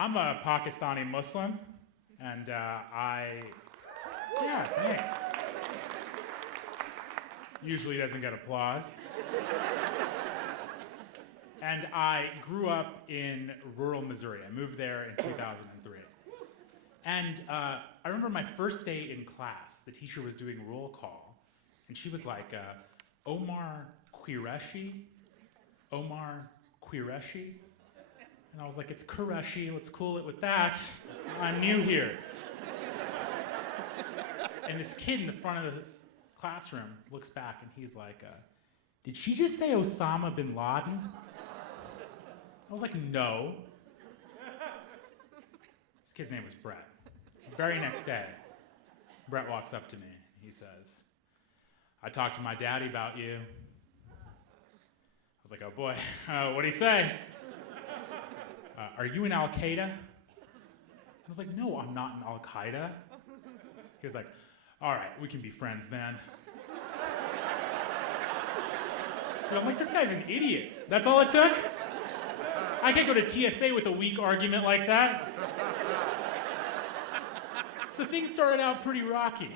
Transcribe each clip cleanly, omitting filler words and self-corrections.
I'm a Pakistani Muslim, and yeah, thanks. Usually doesn't get applause. And I grew up in rural Missouri. I moved there in 2003. And I remember my first day in class, the teacher was doing roll call, and she was like, Omar Qureshi? Omar Qureshi? And I was like, it's Qureshi, let's cool it with that. I'm new here. And this kid in the front of the classroom looks back and he's like, did she just say Osama bin Laden? I was like, no. This kid's name was Brett. Very next day, Brett walks up to me. He says, I talked to my daddy about you. I was like, oh boy, what'd he say? Are you in Al-Qaeda? I was like, no, I'm not in Al-Qaeda. He was like, all right, we can be friends then. Dude, I'm like, this guy's an idiot. That's all it took? I can't go to TSA with a weak argument like that. So things started out pretty rocky.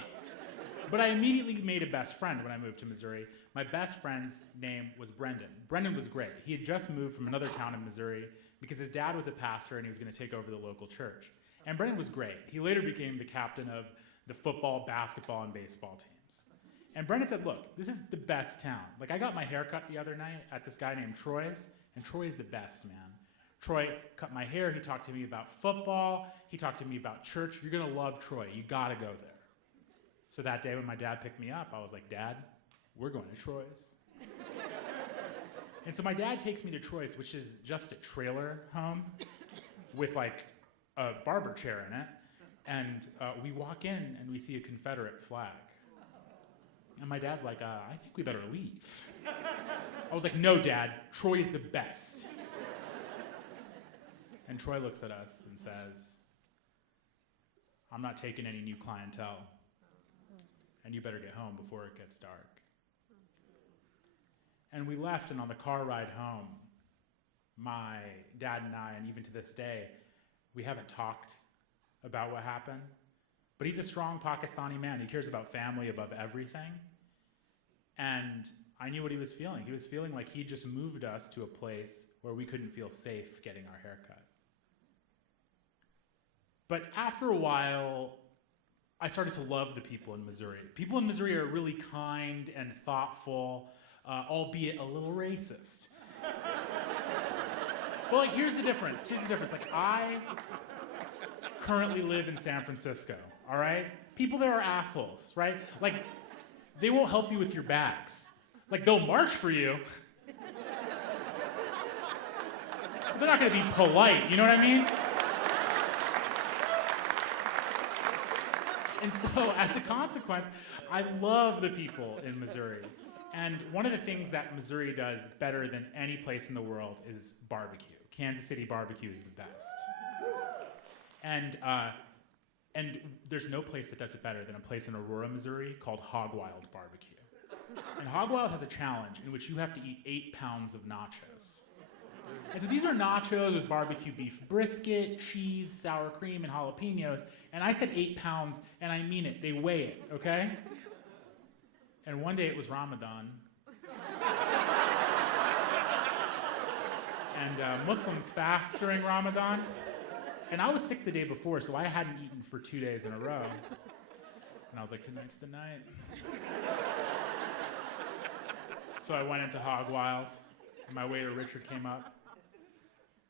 But I immediately made a best friend when I moved to Missouri. My best friend's name was Brendan. Brendan was great. He had just moved from another town in Missouri because his dad was a pastor and he was going to take over the local church. And Brendan was great. He later became the captain of the football, basketball, and baseball teams. And Brendan said, look, this is the best town. Like, I got my hair cut the other night at this guy named Troy's, and Troy is the best, man. Troy cut my hair. He talked to me about football. He talked to me about church. You're going to love Troy. You got to go there. So that day when my dad picked me up, I was like, Dad, we're going to Troy's. And so my dad takes me to Troy's, which is just a trailer home with like a barber chair in it. And we walk in and we see a Confederate flag. And my dad's like, I think we better leave. I was like, no, Dad, Troy is the best. And Troy looks at us and says, I'm not taking any new clientele. And you better get home before it gets dark. And we left, and on the car ride home, my dad and I, and even to this day, we haven't talked about what happened. But he's a strong Pakistani man. He cares about family above everything. And I knew what he was feeling. He was feeling like he just moved us to a place where we couldn't feel safe getting our hair cut. But after a while, I started to love the people in Missouri. People in Missouri are really kind and thoughtful, albeit a little racist. But like, here's the difference. Like, I currently live in San Francisco, all right? People there are assholes, right? Like, they won't help you with your bags. Like, they'll march for you. But they're not gonna be polite, you know what I mean? And so, as a consequence, I love the people in Missouri. And one of the things that Missouri does better than any place in the world is barbecue. Kansas City barbecue is the best. And there's no place that does it better than a place in Aurora, Missouri called Hog Wild Barbecue. And Hog Wild has a challenge in which you have to eat 8 pounds of nachos. And so these are nachos with barbecue beef brisket, cheese, sour cream, and jalapenos. And I said 8 pounds, and I mean it. They weigh it, okay? And one day it was Ramadan. And Muslims fast during Ramadan. And I was sick the day before, so I hadn't eaten for 2 days in a row. And I was like, tonight's the night. So I went into Hog Wild, and my waiter Richard came up.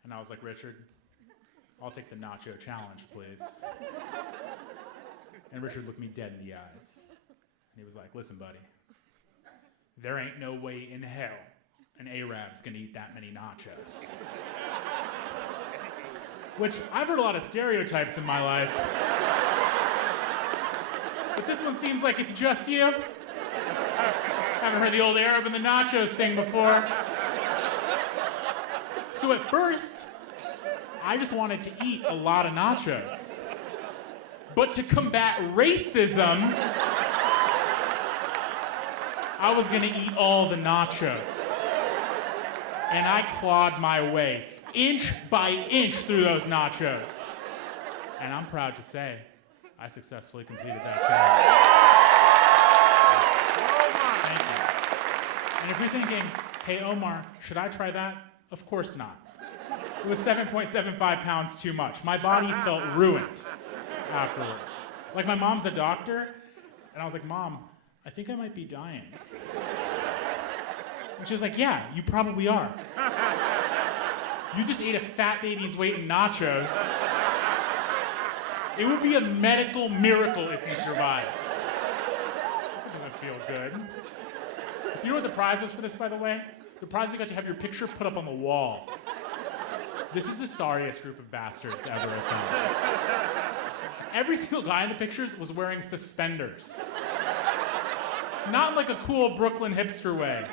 And I was like, Richard, I'll take the nacho challenge, please. And Richard looked me dead in the eyes. And he was like, listen, buddy, there ain't no way in hell an Arab's gonna eat that many nachos. Which, I've heard a lot of stereotypes in my life. But this one seems like it's just you. Haven't heard the old Arab and the nachos thing before. So at first, I just wanted to eat a lot of nachos. But to combat racism, I was gonna eat all the nachos. And I clawed my way, inch by inch through those nachos. And I'm proud to say, I successfully completed that challenge. Thank you. And if you're thinking, hey Omar, should I try that? Of course not. It was 7.75 pounds too much. My body felt ruined afterwards. Like my mom's a doctor, and I was like, Mom, I think I might be dying. And she was like, yeah, you probably are. You just ate a fat baby's weight in nachos. It would be a medical miracle if you survived. That doesn't feel good. You know what the prize was for this, by the way? The prize you got to have your picture put up on the wall. This is the sorriest group of bastards ever assembled. Every single guy in the pictures was wearing suspenders. Not like a cool Brooklyn hipster way,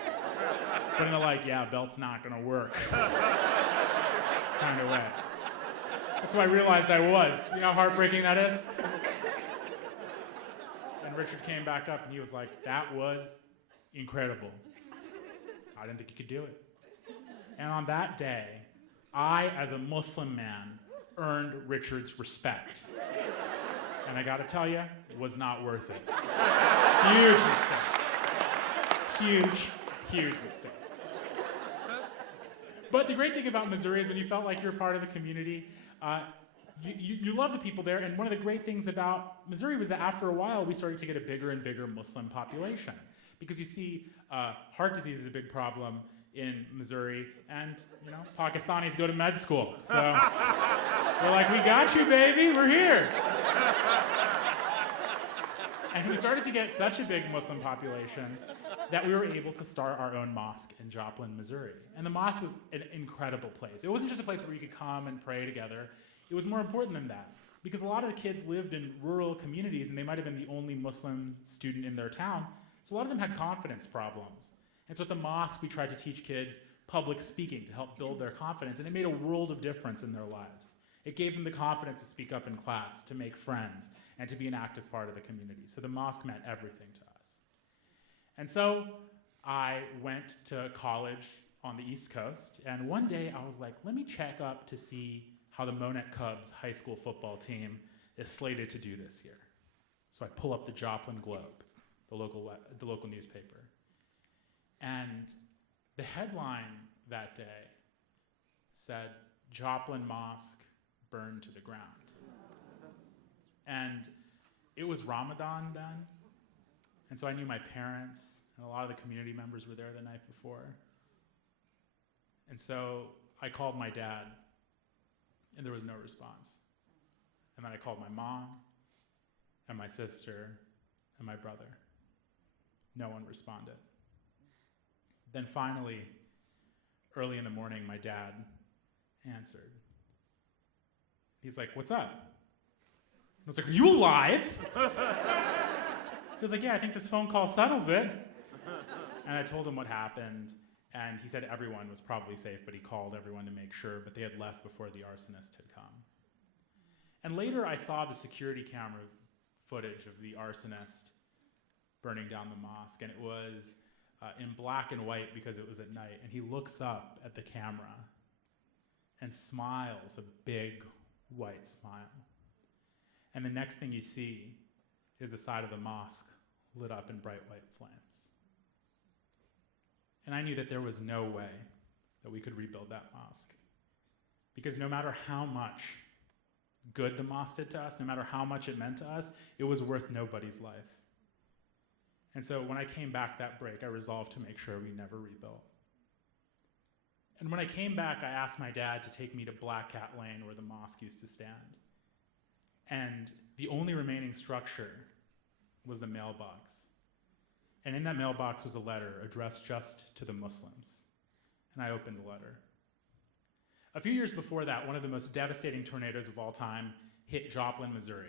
but in a like, yeah, belt's not gonna work kind of way. That's what I realized I was. You know how heartbreaking that is? And Richard came back up and he was like, that was incredible. I didn't think you could do it. And on that day, I, as a Muslim man, earned Richard's respect. And I gotta tell you, it was not worth it. Huge mistake. Huge mistake. But the great thing about Missouri is when you felt like you're part of the community, you love the people there, and one of the great things about Missouri was that after a while, we started to get a bigger and bigger Muslim population. Because you see, heart disease is a big problem in Missouri, and you know, Pakistanis go to med school. So we're like, we got you, baby, we're here. And we started to get such a big Muslim population that we were able to start our own mosque in Joplin, Missouri. And the mosque was an incredible place. It wasn't just a place where you could come and pray together. It was more important than that. Because a lot of the kids lived in rural communities and they might have been the only Muslim student in their town. So a lot of them had confidence problems. And so at the mosque, we tried to teach kids public speaking to help build their confidence. And it made a world of difference in their lives. It gave them the confidence to speak up in class, to make friends, and to be an active part of the community. So the mosque meant everything to us. And so I went to college on the East Coast, and one day I was like, let me check up to see how the Monett Cubs high school football team is slated to do this year. So I pull up the Joplin Globe, the local newspaper. And the headline that day said, Joplin Mosque burned to the ground. And it was Ramadan then. And so I knew my parents and a lot of the community members were there the night before. And so I called my dad, and there was no response. And then I called my mom, and my sister, and my brother. No one responded. Then finally, early in the morning, my dad answered. He's like, what's up? I was like, are you alive? He was like, yeah, I think this phone call settles it. And I told him what happened, and he said everyone was probably safe, but he called everyone to make sure, but they had left before the arsonist had come. And later I saw the security camera footage of the arsonist burning down the mosque, and it was in black and white because it was at night, and he looks up at the camera and smiles a big white smile. And the next thing you see is the side of the mosque lit up in bright white flames. And I knew that there was no way that we could rebuild that mosque. Because no matter how much good the mosque did to us, no matter how much it meant to us, it was worth nobody's life. And so when I came back that break, I resolved to make sure we never rebuilt. And when I came back, I asked my dad to take me to Black Cat Lane where the mosque used to stand. And the only remaining structure was the mailbox. And in that mailbox was a letter addressed just to the Muslims. And I opened the letter. A few years before that, one of the most devastating tornadoes of all time hit Joplin, Missouri.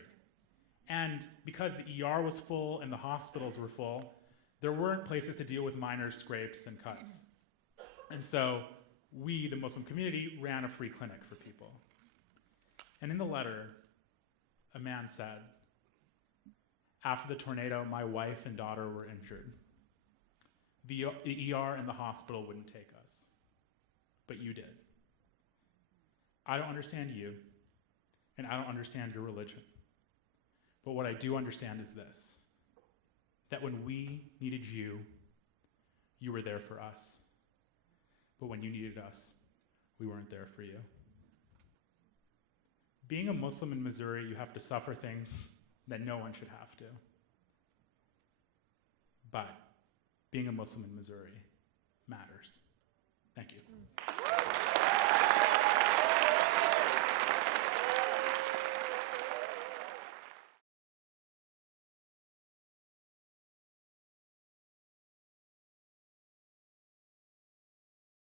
And because the ER was full and the hospitals were full, there weren't places to deal with minor scrapes and cuts. And so we, the Muslim community, ran a free clinic for people. And in the letter, a man said, after the tornado, my wife and daughter were injured. The ER and the hospital wouldn't take us, but you did. I don't understand you, and I don't understand your religion. But what I do understand is this, that when we needed you, you were there for us. But when you needed us, we weren't there for you. Being a Muslim in Missouri, you have to suffer things that no one should have to. But being a Muslim in Missouri matters. Thank you.